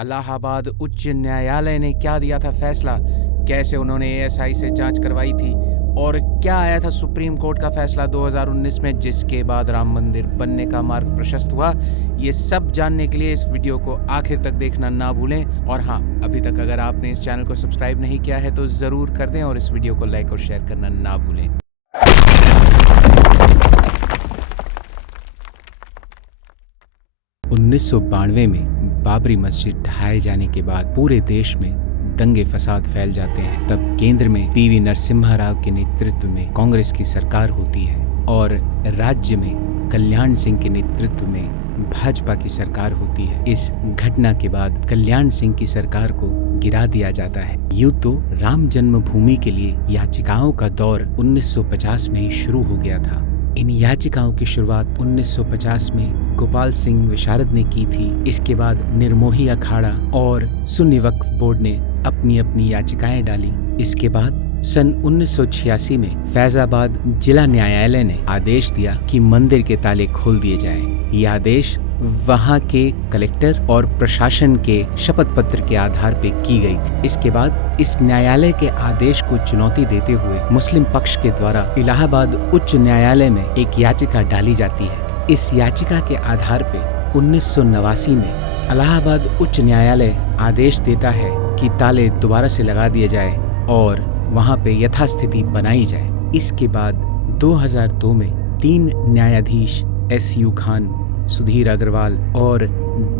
इलाहाबाद उच्च न्यायालय ने क्या दिया था फैसला, कैसे उन्होंने एएसआई से जांच करवाई थी और क्या आया था सुप्रीम कोर्ट का फैसला 2019 में, जिसके बाद राम मंदिर बनने का मार्ग प्रशस्त हुआ। ये सब जानने के लिए इस वीडियो को आखिर तक देखना ना भूलें। और हाँ, अभी तक अगर आपने इस चैनल को सब्सक्राइब नहीं किया है तो ज़रूर कर दें और इस वीडियो को लाइक और शेयर करना ना भूलें। 1992 में बाबरी मस्जिद ढहाए जाने के बाद पूरे देश में दंगे फसाद फैल जाते हैं। तब केंद्र में पीवी नरसिम्हा राव के नेतृत्व में कांग्रेस की सरकार होती है और राज्य में कल्याण सिंह के नेतृत्व में भाजपा की सरकार होती है। इस घटना के बाद कल्याण सिंह की सरकार को गिरा दिया जाता है। यूं तो राम जन्मभूमि के लिए याचिकाओं का दौर 1950 में ही शुरू हो गया था। इन याचिकाओं की शुरुआत 1950 में गोपाल सिंह विशारद ने की थी। इसके बाद निर्मोही अखाड़ा और सुन्नी वक्फ बोर्ड ने अपनी अपनी याचिकाएं डाली। इसके बाद सन 1986 में फैजाबाद जिला न्यायालय ने आदेश दिया कि मंदिर के ताले खोल दिए जाएं। यह आदेश वहां के कलेक्टर और प्रशासन के शपथ पत्र के आधार पर की गई थी। इसके बाद इस न्यायालय के आदेश को चुनौती देते हुए मुस्लिम पक्ष के द्वारा इलाहाबाद उच्च न्यायालय में एक याचिका डाली जाती है। इस याचिका के आधार पर 1989 में इलाहाबाद उच्च न्यायालय आदेश देता है कि ताले दोबारा से लगा दिए जाए और वहां पे यथास्थिति बनाई जाए। इसके बाद 2002 में 3 न्यायाधीश एस.यू. खान, सुधीर अग्रवाल और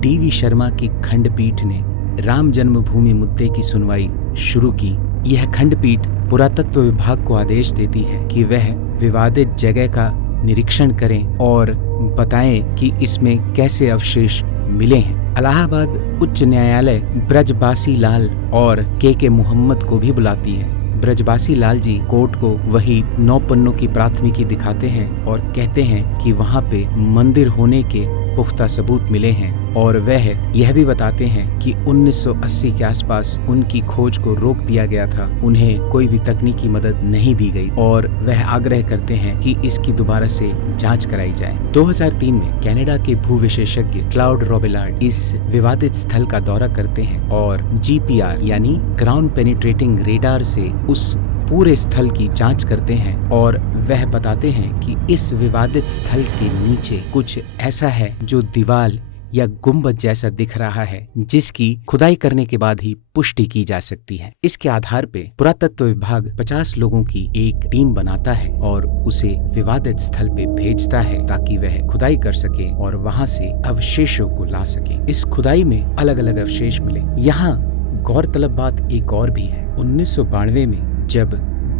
डी.वी. शर्मा की खंडपीठ ने राम जन्मभूमि मुद्दे की सुनवाई शुरू की। यह खंडपीठ पुरातत्व विभाग को आदेश देती है कि वह विवादित जगह का निरीक्षण करें और बताएं कि इसमें कैसे अवशेष मिले हैं। इलाहाबाद उच्च न्यायालय ब्रजबासी लाल और के मोहम्मद को भी बुलाती है। ब्रजबासी लाल जी कोर्ट को वही 9 पन्नों की प्राथमिकी दिखाते हैं और कहते हैं कि वहां पे मंदिर होने के पुख्ता सबूत मिले हैं और वह यह भी बताते हैं कि 1980 के आसपास उनकी खोज को रोक दिया गया था। उन्हें कोई भी तकनीकी मदद नहीं दी गई और वह आग्रह करते हैं कि इसकी दोबारा से जांच कराई जाए। 2003 में कनाडा के भू विशेषज्ञ क्लाउड रोबेलार्ड इस विवादित स्थल का दौरा करते हैं और GPR यानी ग्राउंड पेनिट्रेटिंग रेडार से उस पूरे स्थल की जांच करते हैं और वह बताते हैं कि इस विवादित स्थल के नीचे कुछ ऐसा है जो दीवार या गुंबद जैसा दिख रहा है, जिसकी खुदाई करने के बाद ही पुष्टि की जा सकती है। इसके आधार पे पुरातत्व विभाग 50 लोगों की एक टीम बनाता है और उसे विवादित स्थल पे भेजता है ताकि वह खुदाई कर सके और वहां से अवशेषों को ला सके। इस खुदाई में अलग अलग अवशेष मिले। यहाँ गौरतलब बात एक और भी है। 1992 में जब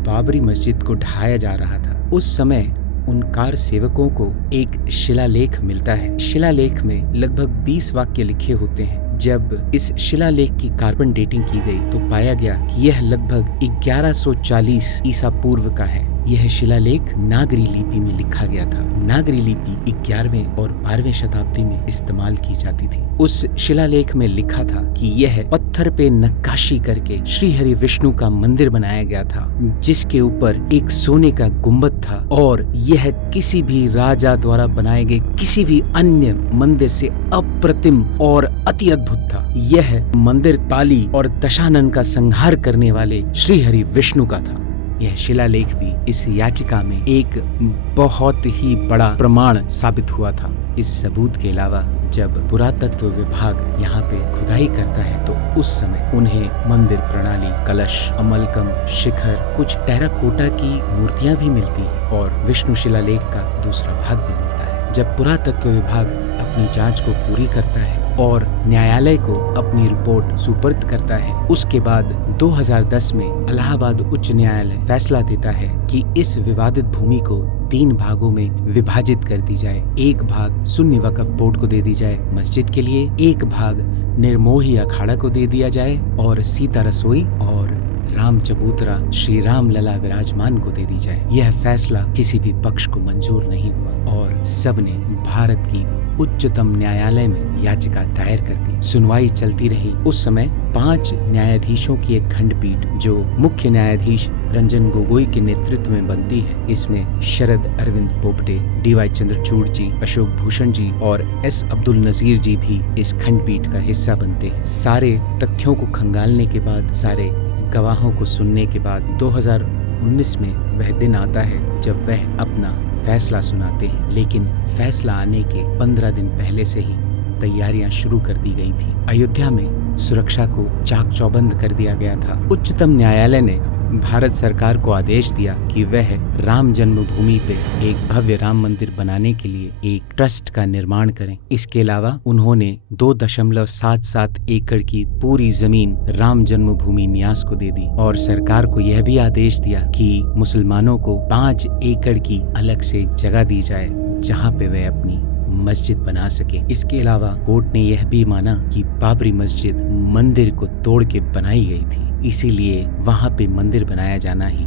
बाबरी मस्जिद को ढहाया जा रहा था, उस समय उन कार सेवकों को एक शिलालेख मिलता है। शिलालेख में लगभग 20 वाक्य लिखे होते हैं। जब इस शिलालेख की कार्बन डेटिंग की गई तो पाया गया कि यह लगभग 1140 ईसा पूर्व का है। यह शिलालेख नागरी लिपि में लिखा गया था। नागरी लिपि 11वें और 12वें शताब्दी में इस्तेमाल की जाती थी। उस शिलालेख में लिखा था कि यह पत्थर पे नक्काशी करके श्री हरि विष्णु का मंदिर बनाया गया था, जिसके ऊपर एक सोने का गुंबद था और यह किसी भी राजा द्वारा बनाए गए किसी भी अन्य मंदिर से अप्रतिम और अति अद्भुत था। यह मंदिर पाली और दशानन का संहार करने वाले श्री हरि विष्णु का था। यह शिलालेख भी इस याचिका में एक बहुत ही बड़ा प्रमाण साबित हुआ था। इस सबूत के अलावा जब पुरातत्व विभाग यहाँ पे खुदाई करता है तो उस समय उन्हें मंदिर प्रणाली, कलश, अमलकम, शिखर, कुछ टेराकोटा की मूर्तियां भी मिलती हैं और विष्णु शिलालेख का दूसरा भाग भी मिलता है। जब पुरातत्व विभाग अपनी जांच को पूरी करता है और न्यायालय को अपनी रिपोर्ट सुपर्द करता है, उसके बाद 2010 में इलाहाबाद उच्च न्यायालय फैसला देता है कि इस विवादित भूमि को 3 भागों में विभाजित कर दी जाए। एक भाग सुन्नी वक्फ बोर्ड को दे दी जाए मस्जिद के लिए, एक भाग निर्मोही अखाड़ा को दे दिया जाए और सीता रसोई और राम चबूतरा श्री राम लला विराजमान को दे दी जाए। यह फैसला किसी भी पक्ष को मंजूर नहीं हुआ और सबने भारत की उच्चतम न्यायालय में याचिका दायर कर दी। सुनवाई चलती रही। उस समय 5 न्यायाधीशों की एक खंडपीठ जो मुख्य न्यायाधीश रंजन गोगोई के नेतृत्व में बनती है। इसमें शरद अरविंद बोबडे, DY चंद्रचूड़ जी, अशोक भूषण जी और S अब्दुल नजीर जी भी इस खंडपीठ का हिस्सा बनते हैं। सारे तथ्यों को खंगालने के बाद, सारे गवाहों को सुनने के बाद 2019 में वह दिन आता है जब वह अपना फैसला सुनाते हैं। लेकिन फैसला आने के 15 दिन पहले से ही तैयारियां शुरू कर दी गई थी। अयोध्या में सुरक्षा को चाक चौबंद कर दिया गया था। उच्चतम न्यायालय ने भारत सरकार को आदेश दिया कि वह राम जन्मभूमि पे एक भव्य राम मंदिर बनाने के लिए एक ट्रस्ट का निर्माण करें। इसके अलावा उन्होंने 2.77 एकड़ की पूरी जमीन राम जन्मभूमि न्यास को दे दी और सरकार को यह भी आदेश दिया कि मुसलमानों को 5 एकड़ की अलग से एक जगह दी जाए जहाँ पे वह अपनी मस्जिद बना सके। इसके अलावा कोर्ट ने यह भी माना कि बाबरी मस्जिद मंदिर को तोड़ के बनाई गई थी, इसीलिए वहां पे मंदिर बनाया जाना ही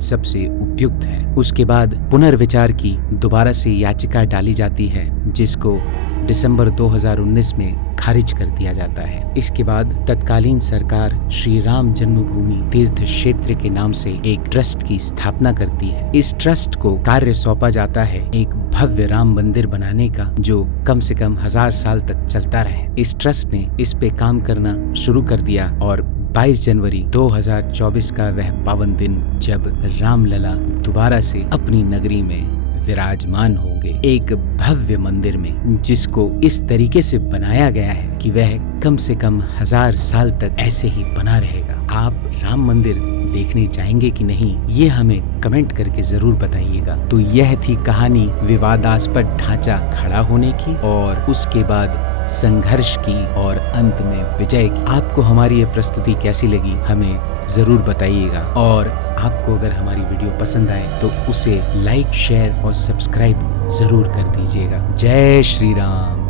सबसे उपयुक्त है। उसके बाद पुनर्विचार की दोबारा से याचिका डाली जाती है, जिसको दिसंबर 2019 में खारिज कर दिया जाता है। इसके बाद तत्कालीन सरकार श्री राम जन्मभूमि तीर्थ क्षेत्र के नाम से एक ट्रस्ट की स्थापना करती है। इस ट्रस्ट को कार्य सौंपा जाता है एक भव्य राम मंदिर बनाने का, जो कम से कम 1000 साल तक चलता रहे। इस ट्रस्ट ने इस पे काम करना शुरू कर दिया और 22 जनवरी 2024 का वह पावन दिन जब रामलला दोबारा से अपनी नगरी में विराजमान होंगे, एक भव्य मंदिर में, जिसको इस तरीके से बनाया गया है कि वह कम से कम 1000 साल तक ऐसे ही बना रहेगा। आप राम मंदिर देखने जाएंगे कि नहीं, ये हमें कमेंट करके जरूर बताइएगा। तो यह थी कहानी विवादास्पद ढांचा खड़ा होने की और उसके बाद संघर्ष की और अंत में विजय की। आपको हमारी ये प्रस्तुति कैसी लगी हमें जरूर बताइएगा और आपको अगर हमारी वीडियो पसंद आए तो उसे लाइक, शेयर और सब्सक्राइब जरूर कर दीजिएगा। जय श्री राम।